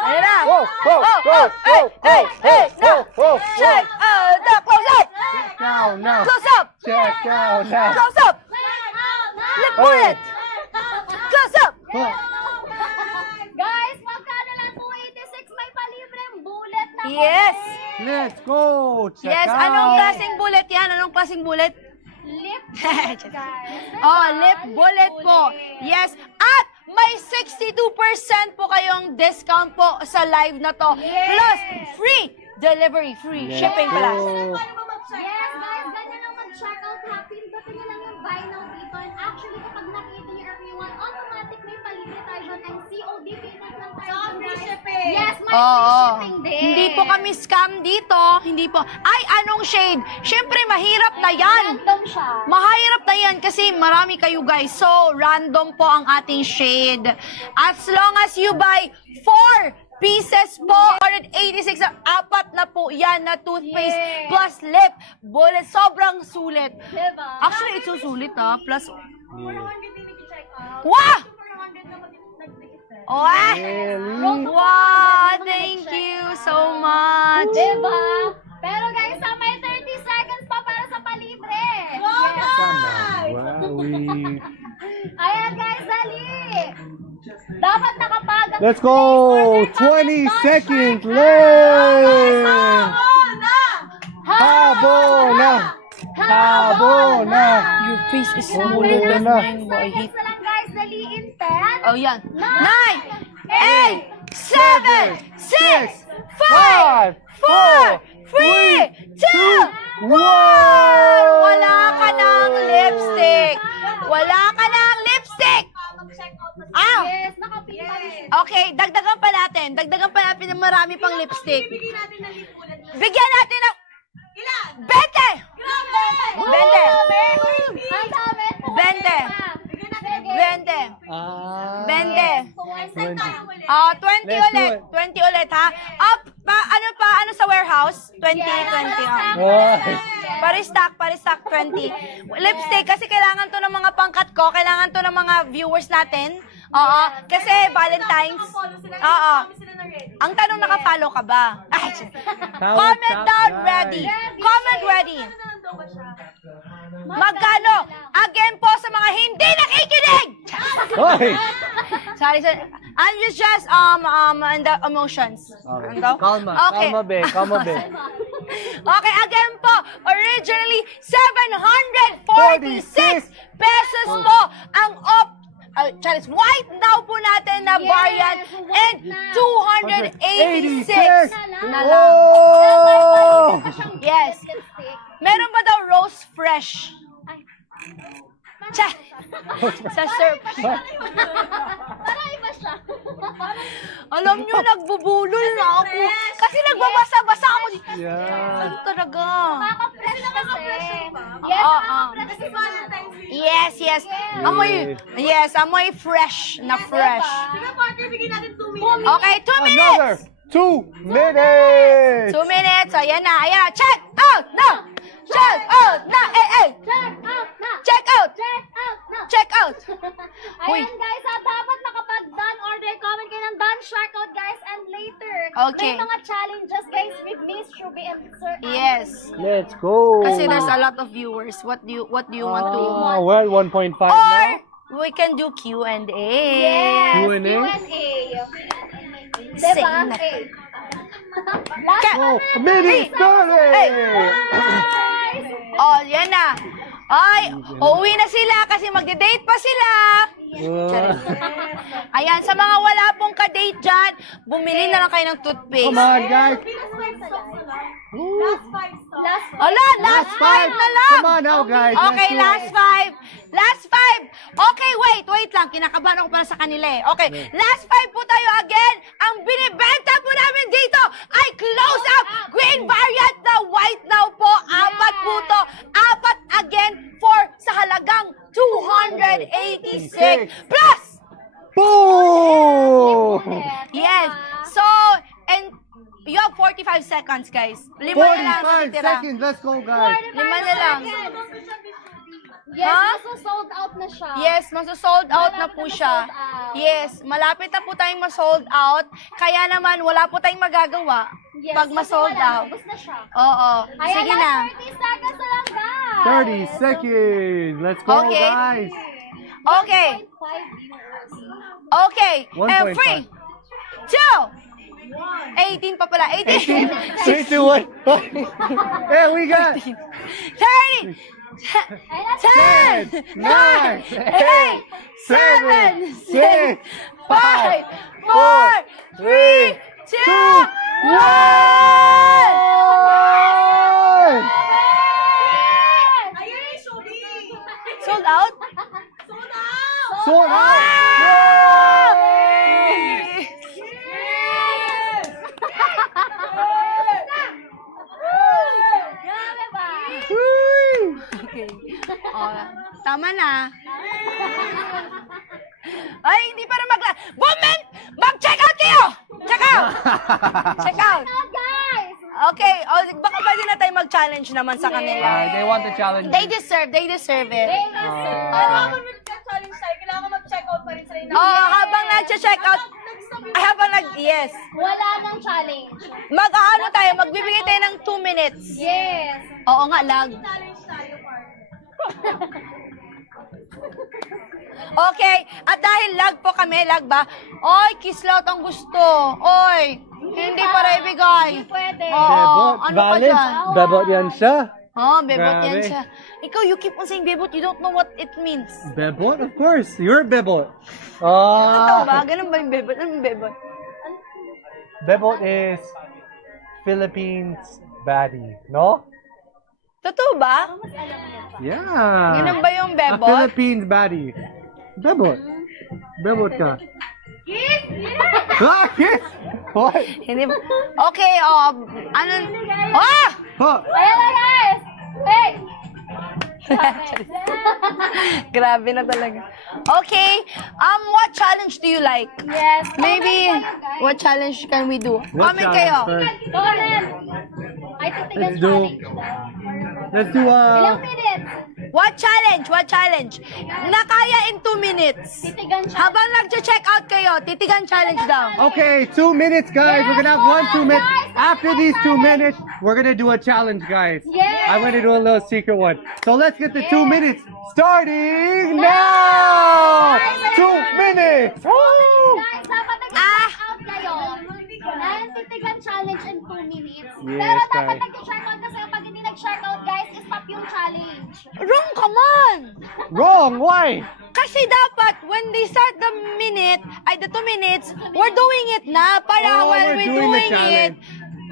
Ayun na. Whoa, whoa, whoa, whoa, whoa, whoa, whoa, whoa. Check. Close up. Now, now. Close up. Check out now. Close up. Lip bullet. Close up. Guys, magkano lang 286, may palibreng bullet na Yes. Let's go. Check Yes. out. Anong klaseng bullet yan? Anong klaseng bullet? lip Just- guys. Oh, lip bullet po. Yes. At may 62% po kayong discount po sa live na to. Plus, free delivery, free Let's shipping pala. go. Paano ba mag-check Yes, out? guys, ganyan lang mag-check out ha. Pindutin nyo lang yung buy now dito. And actually, kapag nakita nyo everyone, automatic may palibre tayo doon. And COD payment lang tayo So, doon, free guys. shipping. Yes, may free Oo. shipping din. Hindi po kami scam dito. Hindi po. Ay, anong shade? Siyempre, mahirap na yan. Random siya. Mahirap na yan kasi marami kayo guys. So, random po ang ating shade. As long as you buy 4 pieces po, 186, apat na po yan na toothpaste Yes. plus lip bullet. Sobrang sulit. Diba? Actually, it's so sulit ha. Plus, 400 din i-check out. wow! 400 naman yung nag-ticket. Wow! Really? Wow! Thank you so much. Diba? Pero guys, may 30 seconds pa para sa palibre. Yes. Wow. Ayan guys, dali. Dapat nakapag. Let's go. 20 seconds left. Habol na. Habol na. Your face is Habol smaller than na. mine. I hate. Seconds na lang guys, daliin 10. Oh, yan. 9, 8, 7, 6, 5, 4, 3, 2, 1! Wala ka ng lipstick! Wala ka ng lipstick! Mag-check out na Ah! Yes, nakapin pa rin. Okay, dagdagan pa natin. Dagdagan pa natin ng marami pang lipstick. Bibigyan natin ng lip bullet lang. Bigyan natin ng Ilan? 20! Grabe! 20! Ang dami. 20! Bigyan natin ng 20! Ah. 20! Saan tayo ulit? Oh, 20 Let's do ulit. it. 20 ulit, ha? Up, ano sa warehouse? 20, 20. Oh. Paristock 20. Lipstick, kasi kailangan to ng mga pangkat ko, kailangan to ng mga viewers natin. Oo, kasi Valentine's. Oo. Sila na ready. Ang tanong, naka-follow ka ba? Ay, Tawag, comment tap, down guys. ready. Comment ready. Nandun ba siya? Magkano? Again po sa mga hindi nakikinig! Hoy. Sorry, sir. I'm just and the emotions. Okay. Ano? Kalma. Okay. Kalma, be. Kalma, be. Okay, again po, originally 746 pesos po ang Charis, white now po natin na Yes, variant and white 286 na lang. Oh! Yes. Meron ba daw rose fresh? Sa surf. Para iba siya. Alam nyo, nagbubulol na ako. Kasi nagbabasa-basa ako. Yeah. Ano talaga? Nakaka-fresh kasi. Oo, Yes, oo. nakaka-fresh Kasi Valentine's Day. Yes. Amoy fresh na fresh. Sige, partner, bigyan natin 2 minutes. Okay, 2 Another minutes. 2 minutes. 2 minutes. Ayan na. Check out na. Check out na. Check out na. Check out. Check out na. Check out. Uy. Ayan guys, dapat nakapag-done order, comment kayo ng done checkout guys, and later, Okay. may mga challenges guys with Miss Shubi and Sir Yes. Let's go. Kasi there's a lot of viewers. What do you want to? Well, 1.5 Or now. we can do Q&A. Yes, Q&A? Diba? Same na. Last Oh, minute 30. guys! Oh, yan na. Ay, uuwi na sila kasi magde-date pa sila. Ayan, sa mga wala pong ka-date dyan, bumili na lang kayo ng toothpaste. Come on, guys. Minus 5 Last 5 stops. Last Ala, last 5 na lang. Come on now, guys. Okay, Let's do last it. 5. Last 5. Okay, wait lang. Kinakabahan ako para sa kanila eh. Okay, last 5 po tayo again. Ang binibenta po namin dito ay close-up green variant na white now po. 4 po to. 4 again for sa halagang 286 plus. Boom! Yes. So, and you have 45 seconds, guys. 5 na lang 45 natitira. seconds. Let's go, guys. 5 na lang. Yes, Ha? sold out na siya. Yes, maso-sold out na po Malapit na siya. ma-sold out. Yes, malapit na po tayong ma-sold out. Kaya naman, wala po tayong magagawa Yes, pag kasi ma-sold wala, out. ubos na siya. Oo. Ayan, Sige na. last 30 seconds na lang, guys. 30 seconds. Let's go, Okay. guys. Okay. 5 viewers. Okay. And 1.5. 3, 2, 18 pa pala. 18. 3, 2, 1. Hey, we got 30. 10, 9, 8, 7, 6, 5, 4, 3, 2, 1. Ayun, Shubi! Sold out? Sold out! Sold out. Grabe ba? Okay. Oh, tama na. Ay, hindi para mag-check out kayo! Check out! Check out! Oh, guys! Okay, baka pwede na tayo mag-challenge naman sa kanila. They want the challenge. They deserve it. Pero habang nag-challenge tayo, kailangan mag-check out pa rin sila. Oh, habang nag-check out, yes. Wala nang challenge. Mag-ano tayo, magbibigay tayo ng 2 minutes. Yes. Oo nga, lag. Challenge tayo, Park. Okay, at dahil lag po kami, lag ba? Oy, kislot ang gusto. Oy, hindi para ibigay. Hindi pwede. Oo, ano pa dyan? Bebot yan siya. Oh, bebot yan Grabe. siya. Ikaw, you keep on saying bebot, you don't know what it means. Bebot? Of course. You're bebot. Totoo ba? Ganun ba yung bebot? Anong bebot? Bebot is Philippines baddie, no? Totoo ba? Yeah. Ganun ba yung A bebot? Philippines baddie. Bebot. Bebot ka. Kiss! Ah, kiss! What? Hindi ba? Okay, ano? Ah! Huh. Ayan na, guys! Hey! Grabe na talaga. Okay, what challenge do you like? Yes. Maybe, comment kayo, guys. what challenge can we do? What Comment challenge kayo. first? Comment. Ay, titigan Let's do- challenge. Let's do Ilang minutes? What challenge? What challenge? Nakaya in 2 minutes. Titigan challenge. Habang nag-check out kayo, titigan challenge daw. Okay, 2 minutes, guys. We're gonna have 2 minutes. After these 2 minutes, we're gonna do a challenge, guys. Yes. I'm gonna do a little secret one. So let's get the 2 minutes starting now. 2 minutes. Woo! Guys, dapat Ah! nag-check out kayo. Dahil titigan challenge in 2 minutes. Yes, Pero dapat guys. nag-check out kasi pag hindi nag-check out, guys, stop yung challenge. Wrong, come on! Wrong. Why? Kasi dapat, when they start the 2 minutes, we're doing it na. Para Oh, while we're we're doing the doing it, challenge.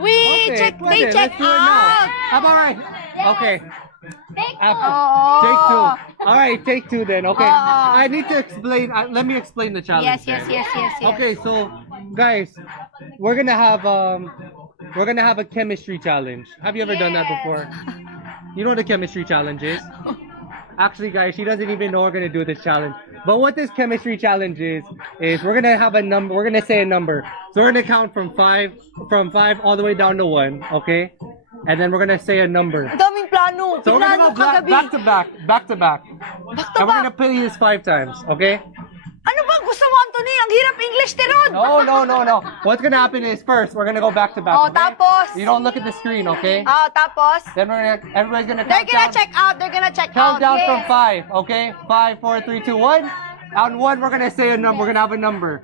we Okay, they pwede. check Let's do it now. out. How about right? Okay. Take After. Oo. Take 2. All right, take 2 then. Okay. Oo. I need to explain. Let me explain the challenge. Yes, then. yes. Okay, so guys, we're gonna have a chemistry challenge. Have you ever done that before? You know what a chemistry challenge is? Actually, guys, she doesn't even know we're gonna do this challenge. But what this chemistry challenge is we're gonna have a number. We're gonna say a number. So we're gonna count from five all the way down to 1. Okay, and then we're gonna say a number. Ang daming plano. So we're Plano gonna go kagabi. back to back. Back to And we're gonna back. play this 5 times. Okay? Ano bang gusto mo, Anthony? Ang hirap English, Teron. No. What's gonna happen is first we're gonna go back to back. Oh, okay? tapos? You don't look at the screen, okay? Tapos, Then everybody's gonna they're count gonna down. check out. Count down Yes. from 5, okay? 5, 4, 3, 2, 1. On 1, we're gonna say a number. We're gonna have a number.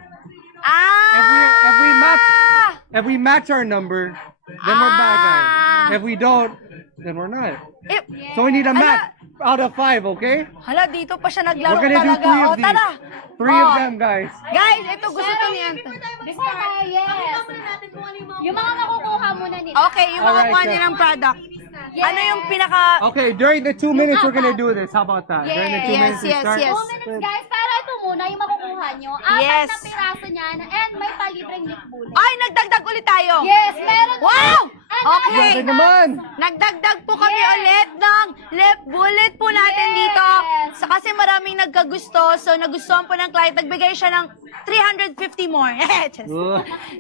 If we match our number, then we're bad guys. If we don't, then we're not. If, So we need a Ano? match. out of 5, okay? Hala, dito pa siya naglaro We're gonna do talaga. 3 of O, these. tara. 3 of Oh. them, guys. Guys, ito gusto to ni Anton. Before tayo, yes. Pakita muna natin kung ano yung mga Yung mga makukuha muna nila. Okay, yung mga Alright, kuha sir. nilang product. Yes. Ano yung pinaka... Okay, during the 2 minutes, we're gonna do this. How about that? During the 2 Yes, minutes, we yes, start. yes. 2 minutes guys, para ito muna yung makukuha nyo. 4 Yes. na piraso niyan and may palibreng lip bullet. Ay, nagdagdag ulit tayo. Yes, meron. Wow! Another Okay. Grabe naman! Nagdagdag po kami ulit ng lip bullet po natin Yes. dito. So, kasi maraming nagkagusto. So, nagustuhan po ng client. Nagbigay siya ng 350 more. Just-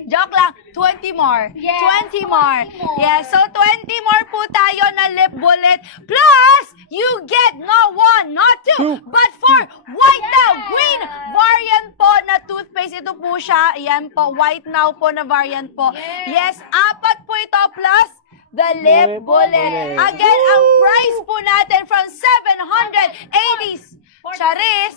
Joke lang. 20 more. Yes, 20 more. 20 more. Yes. So, 20 more po tayo na lip bullet. Plus, you get not 1, not 2, but 4 white now green variant po na toothpaste. Ito po siya. Ayan po. White now po na variant po. Yes. 4 po ito plus the lip bullet. Again, ang price po natin from 780 charis